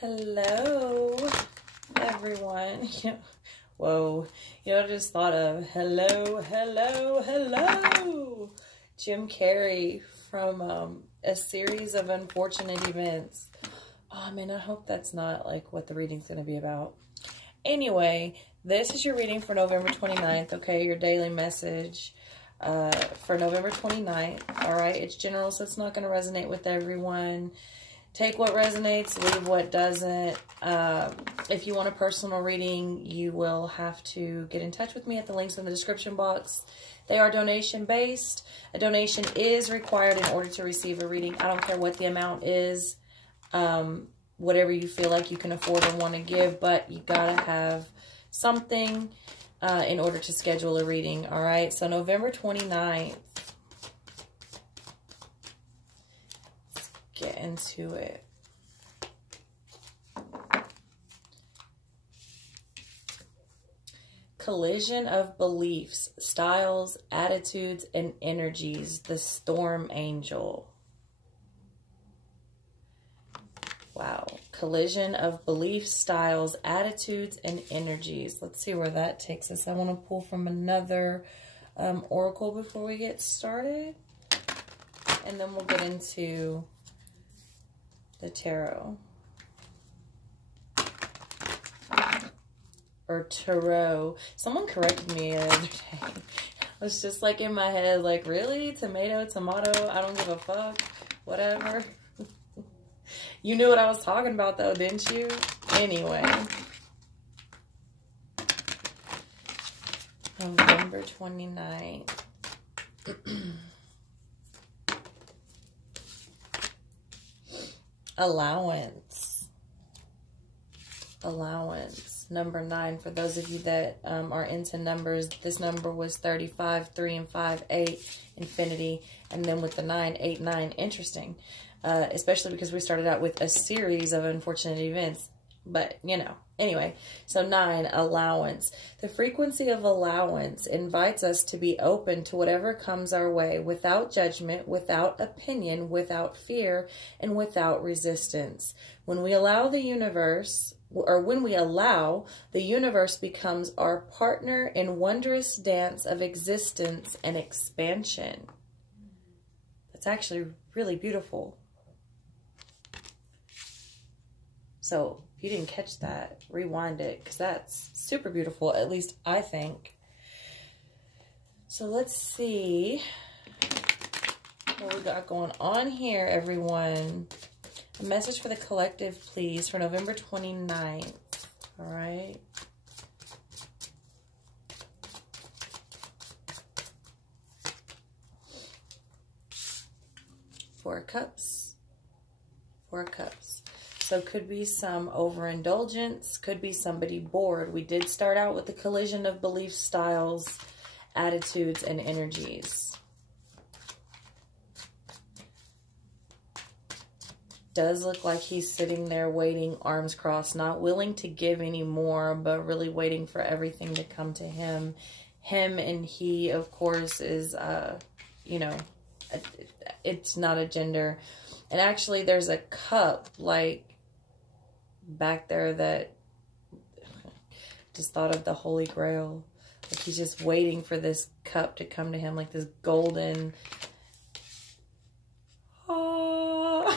Hello, everyone. Whoa, I just thought of hello. Jim Carrey from A Series of Unfortunate Events. Oh man, I hope that's not like what the reading's going to be about. Anyway, this is your reading for November 29th, okay? Your daily message for November 29th, all right? It's general, so it's not going to resonate with everyone. Take what resonates, leave what doesn't. If you want a personal reading, you will have to get in touch with me at the links in the description box. They are donation-based. A donation is required in order to receive a reading. I don't care what the amount is, whatever you feel like you can afford or want to give, but you gotta have something in order to schedule a reading, all right? So November 29th. Get into it. Collision of beliefs, styles, attitudes, and energies. The Storm Angel. Wow. Collision of beliefs, styles, attitudes, and energies. Let's see where that takes us. I want to pull from another oracle before we get started. And then we'll get into the tarot. Or tarot. Someone corrected me the other day. I was just like in my head, like, really? Tomato, tomato, I don't give a fuck. Whatever. You knew what I was talking about though, didn't you? Anyway. November 29th. Allowance. Number 9. For those of you that are into numbers, this number was 35, 3 and 5, 8, infinity. And then with the 9, 8, 9. Interesting. Especially because we started out with a series of unfortunate events. But, anyway. So 9, allowance. The frequency of allowance invites us to be open to whatever comes our way without judgment, without opinion, without fear, and without resistance. When we allow the universe, the universe becomes our partner in wondrous dance of existence and expansion. That's actually really beautiful. So if you didn't catch that, rewind it, because that's super beautiful, at least I think. So let's see what we got going on here, everyone. A message for the collective, please, for November 29th. All right. Four Cups. So could be some overindulgence, could be somebody bored. We did start out with the collision of belief styles, attitudes, and energies. Does look like he's sitting there waiting, arms crossed, not willing to give anymore, but really waiting for everything to come to him. Him and he, of course, is, it's not a gender. And actually, there's a cup, like, back there that just thought of the Holy Grail. Like he's just waiting for this cup to come to him, like this golden. Oh.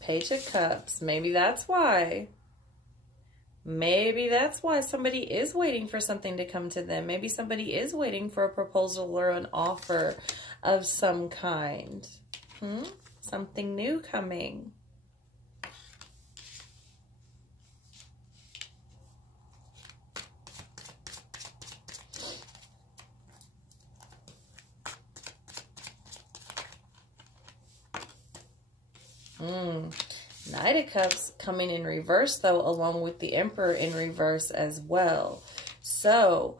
Page of Cups. Maybe that's why. Maybe that's why somebody is waiting for something to come to them. Maybe somebody is waiting for a proposal or an offer of some kind. Something new coming. Knight of Cups coming in reverse, though, along with the Emperor in reverse as well. So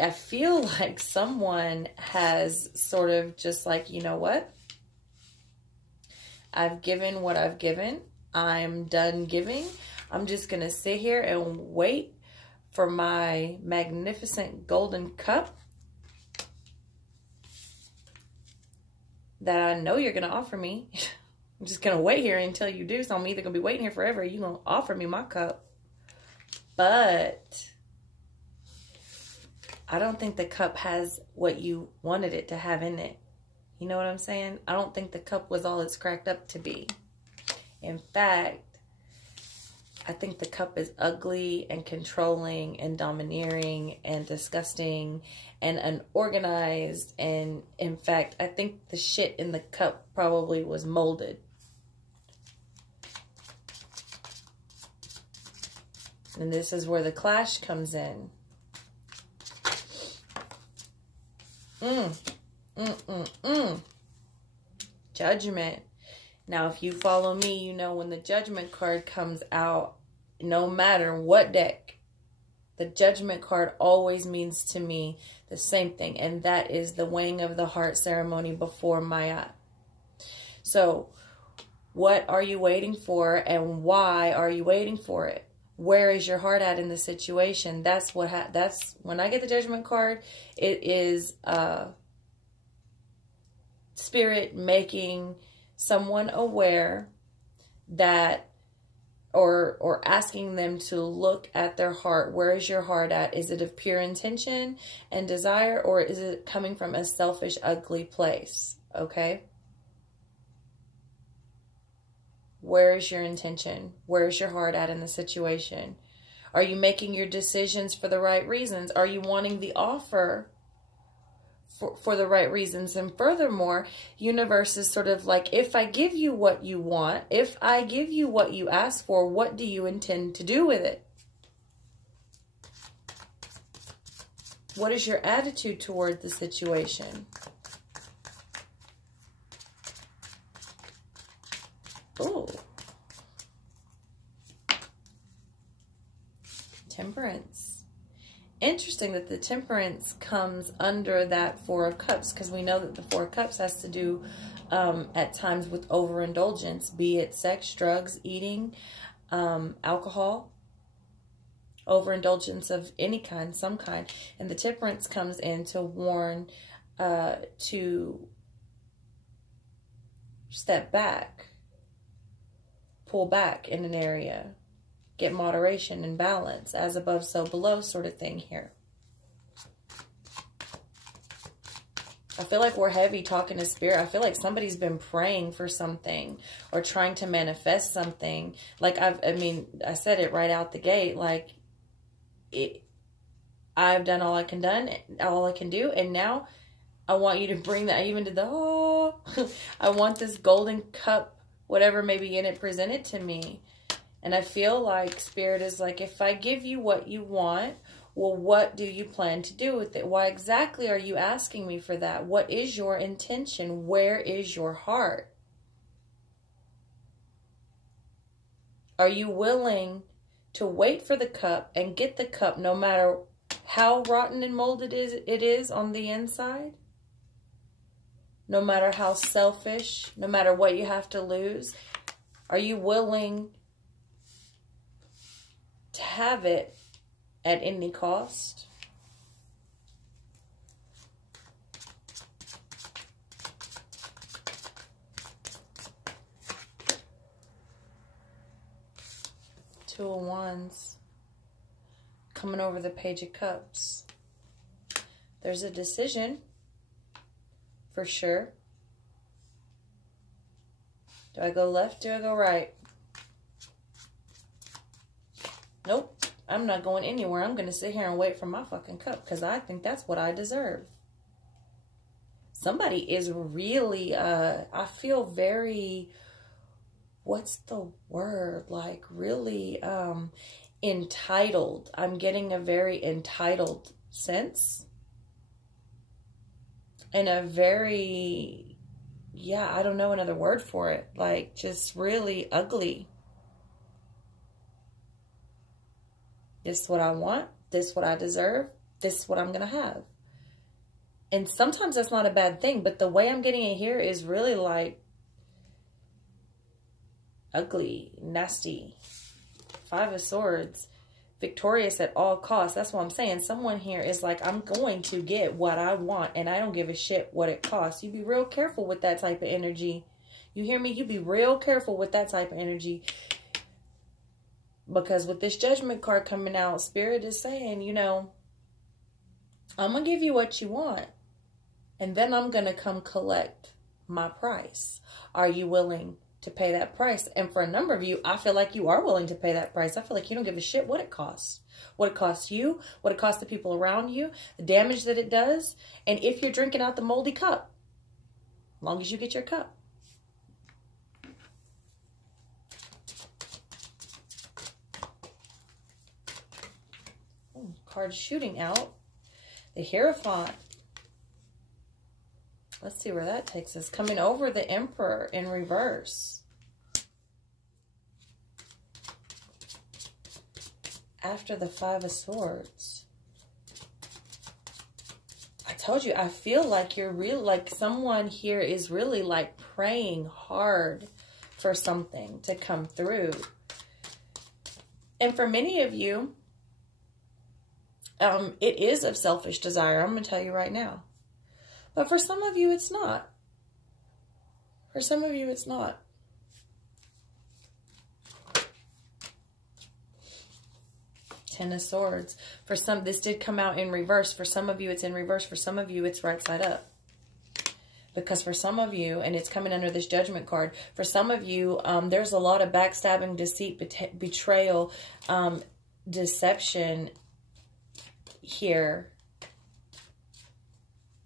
I feel like someone has sort of just like, you know what? I've given what I've given. I'm done giving. I'm just going to sit here and wait for my magnificent golden cup that I know you're going to offer me. I'm just going to wait here until you do. So I'm either going to be waiting here forever or you're going to offer me my cup. But I don't think the cup has what you wanted it to have in it. You know what I'm saying? I don't think the cup was all it's cracked up to be. In fact, I think the cup is ugly and controlling and domineering and disgusting and unorganized. And in fact, I think the shit in the cup probably was molded. And this is where the clash comes in. Judgment. Now, if you follow me, you know when the Judgment card comes out, no matter what deck, the Judgment card always means to me the same thing. And that is the weighing of the heart ceremony before Maya. So, what are you waiting for and why are you waiting for it? Where is your heart at in the situation? That's what that's when I get the Judgment card, it is Spirit making someone aware that, or asking them to look at their heart. Where is your heart at? Is it of pure intention and desire, or is it coming from a selfish, ugly place? Okay? Where is your intention? Where is your heart at in the situation? Are you making your decisions for the right reasons? Are you wanting the offer for the right reasons? And furthermore, universe is sort of like, if I give you what you want, if I give you what you ask for, what do you intend to do with it? What is your attitude toward the situation? Ooh. Temperance. Interesting that the Temperance comes under that Four of Cups, because we know that the Four of Cups has to do at times with overindulgence, be it sex, drugs, eating, alcohol, overindulgence of any kind, some kind. And the Temperance comes in to warn to step back, pull back in an area, get moderation and balance, as above, so below sort of thing here. I feel like we're heavy talking to Spirit. I feel like somebody's been praying for something or trying to manifest something. Like, I said it right out the gate. Like, I've done all I can do. And now I want you to bring that even to the, I want this golden cup, whatever may be in it, presented to me. And I feel like Spirit is like, if I give you what you want, well, what do you plan to do with it? Why exactly are you asking me for that? What is your intention? Where is your heart? Are you willing to wait for the cup and get the cup no matter how rotten and molded it is on the inside? No matter how selfish, no matter what you have to lose, are you willing to have it at any cost? Two of Wands coming over the Page of Cups. There's a decision. For sure. Do I go left? Do I go right? Nope. I'm not going anywhere. I'm going to sit here and wait for my fucking cup because I think that's what I deserve. Somebody is really, I feel very, what's the word? Like really entitled. I'm getting a very entitled sense. And a very, yeah, I don't know another word for it. Like, just really ugly. This is what I want. This is what I deserve. This is what I'm going to have. And sometimes that's not a bad thing. But the way I'm getting it here is really like ugly, nasty. Five of Swords. victorious at all costs. That's what I'm saying. Someone here is like, I'm going to get what I want, and I don't give a shit what it costs. You be real careful with that type of energy. You hear me? You be real careful with that type of energy. Because with this Judgment card coming out, Spirit is saying, you know, I'm going to give you what you want, and then I'm going to come collect my price. Are you willing to pay that price? And for a number of you, I feel like you are willing to pay that price. I feel like you don't give a shit what it costs. What it costs you, what it costs the people around you, the damage that it does, and if you're drinking out the moldy cup, as long as you get your cup. Card shooting out. The Hierophant. Let's see where that takes us. Coming over the Emperor in reverse. After the Five of Swords. I told you, I feel like you're really, like someone here is really like praying hard for something to come through. And for many of you, it is of selfish desire. I'm going to tell you right now. But for some of you, it's not. For some of you, it's not. Ten of Swords. For some, this did come out in reverse. For some of you, it's in reverse. For some of you, it's right side up. Because for some of you, and it's coming under this Judgment card, for some of you, there's a lot of backstabbing, deceit, betrayal, deception here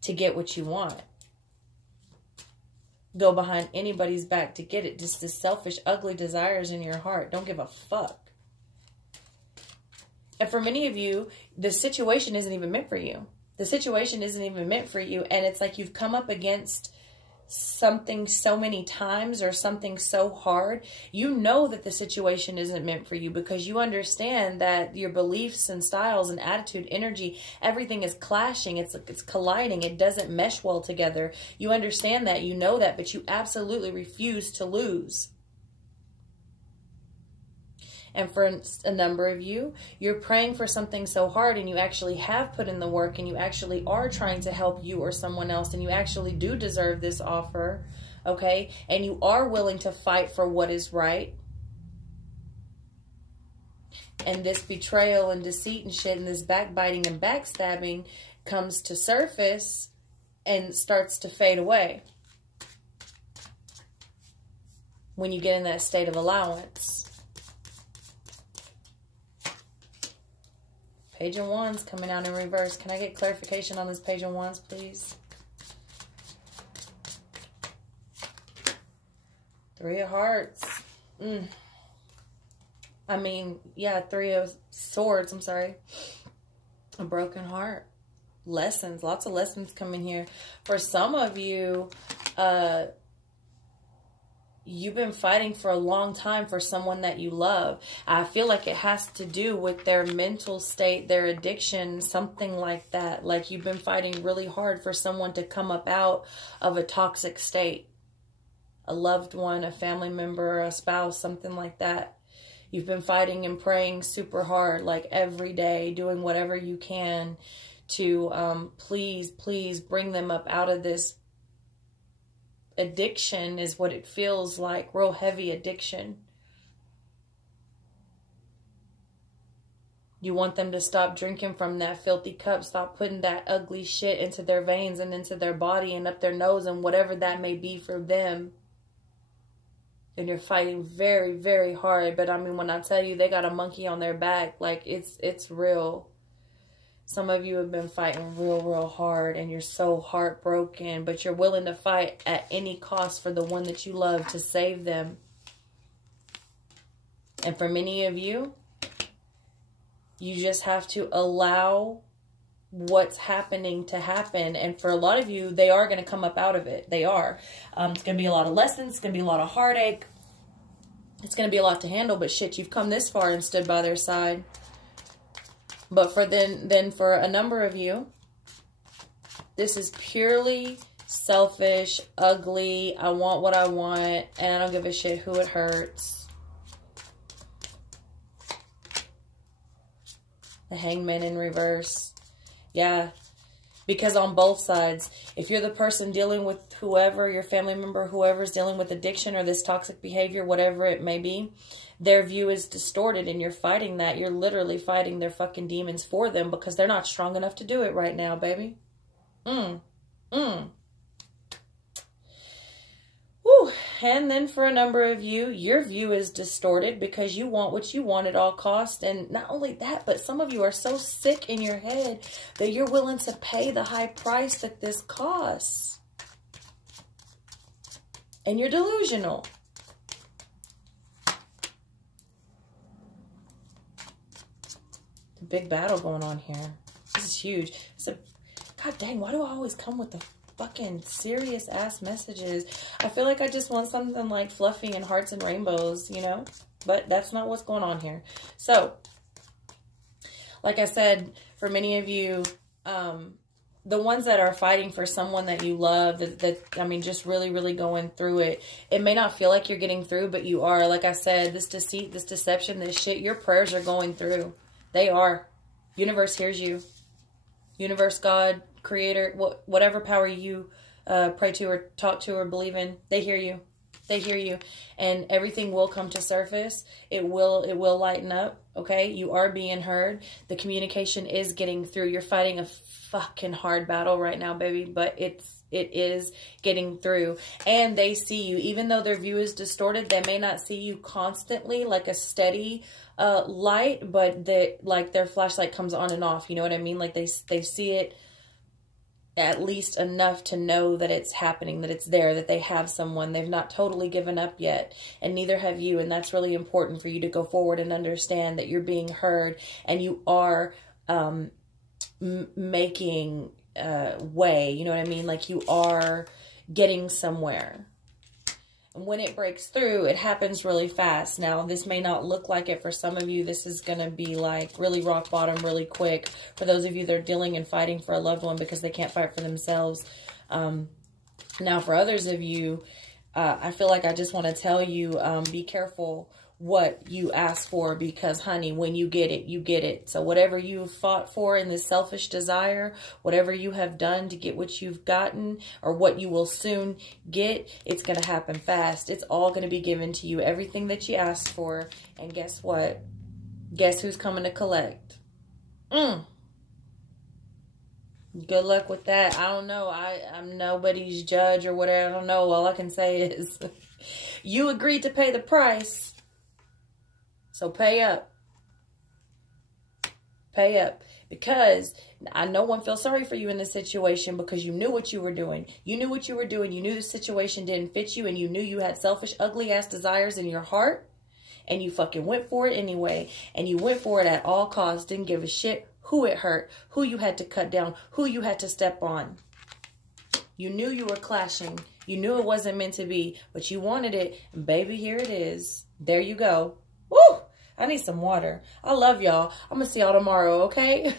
to get what you want. Go behind anybody's back to get it. Just the selfish, ugly desires in your heart. Don't give a fuck. And for many of you, the situation isn't even meant for you. The situation isn't even meant for you. And it's like you've come up against something so many times or something so hard. You know that the situation isn't meant for you because you understand that your beliefs and styles and attitude, energy, everything is clashing. It's colliding. It doesn't mesh well together. You understand that. You know that, but you absolutely refuse to lose. And for a number of you, you're praying for something so hard and you actually have put in the work and you actually are trying to help you or someone else and you actually do deserve this offer, okay? And you are willing to fight for what is right. And this betrayal and deceit and shit and this backbiting and backstabbing comes to surface and starts to fade away when you get in that state of allowance. Page of Wands coming out in reverse. Can I get clarification on this Page of Wands, please? Three of Hearts. I mean, yeah, Three of Swords. I'm sorry. A broken heart. Lessons. Lots of lessons coming here. For some of you, you've been fighting for a long time for someone that you love. I feel like it has to do with their mental state, their addiction, something like that. Like you've been fighting really hard for someone to come up out of a toxic state. A loved one, a family member, a spouse, something like that. You've been fighting and praying super hard, like every day, doing whatever you can to please bring them up out of this addiction is what it feels like. Real heavy addiction. You want them to stop drinking from that filthy cup. Stop putting that ugly shit into their veins and into their body and up their nose and whatever that may be for them. And you're fighting very, very hard. But I mean, when I tell you they got a monkey on their back, like it's real. Some of you have been fighting real hard and you're so heartbroken, but you're willing to fight at any cost for the one that you love to save them. And for many of you, you just have to allow what's happening to happen. And for a lot of you, they are going to come up out of it. They are. It's going to be a lot of lessons. It's going to be a lot of heartache. It's going to be a lot to handle, but shit, you've come this far and stood by their side. But for then for a number of you, this is purely selfish, ugly. I want what I want, and I don't give a shit who it hurts. The Hangman in reverse. Yeah. Because on both sides, if you're the person dealing with whoever, your family member, whoever's dealing with addiction or this toxic behavior, whatever it may be, their view is distorted and you're fighting that. You're literally fighting their fucking demons for them because they're not strong enough to do it right now, baby. Woo. And then for a number of you, your view is distorted because you want what you want at all costs. And not only that, but some of you are so sick in your head that you're willing to pay the high price that this costs. And you're delusional. It's a big battle going on here. This is huge. God dang, why do I always come with the fucking serious ass messages? I feel like I just want something like fluffy and hearts and rainbows, you know, but that's not what's going on here. So like I said, for many of you, the ones that are fighting for someone that you love, I mean, just really, really going through it. It may not feel like you're getting through, but you are. Like I said, this deceit, this deception, this shit, your prayers are going through. They are. Universe hears you. Universe, God, Creator, whatever power you pray to or talk to or believe in, they hear you. They hear you. And everything will come to surface. It will lighten up, okay? You are being heard. The communication is getting through. You're fighting a fucking hard battle right now, baby, but it is getting through. And they see you. Even though their view is distorted, they may not see you constantly like a steady light, but like their flashlight comes on and off. You know what I mean? Like they see it at least enough to know that it's happening, that it's there, that they have someone. They've not totally given up yet, and neither have you. And that's really important for you to go forward and understand that you're being heard and you are making way. You know what I mean? Like you are getting somewhere. And when it breaks through, it happens really fast. Now, this may not look like it for some of you. This is going to be like really rock bottom really quick. For those of you that are dealing and fighting for a loved one because they can't fight for themselves. Now, for others of you, I feel like I just want to tell you, be careful what you ask for, because honey, when you get it, you get it. So whatever you fought for in this selfish desire, whatever you have done to get what you've gotten or what you will soon get, it's going to happen fast. It's all going to be given to you, everything that you asked for. And guess what? Guess who's coming to collect? Good luck with that. I don't know. I'm nobody's judge or whatever. I don't know. All I can say is you agreed to pay the price. So pay up. Pay up. Because I no one feels sorry for you in this situation, because you knew what you were doing. You knew what you were doing. You knew the situation didn't fit you, and you knew you had selfish, ugly-ass desires in your heart, and you fucking went for it anyway. And you went for it at all costs. Didn't give a shit who it hurt, who you had to cut down, who you had to step on. You knew you were clashing. You knew it wasn't meant to be, but you wanted it. And baby, here it is. There you go. Woo! I need some water. I love y'all. I'm going to see y'all tomorrow, okay?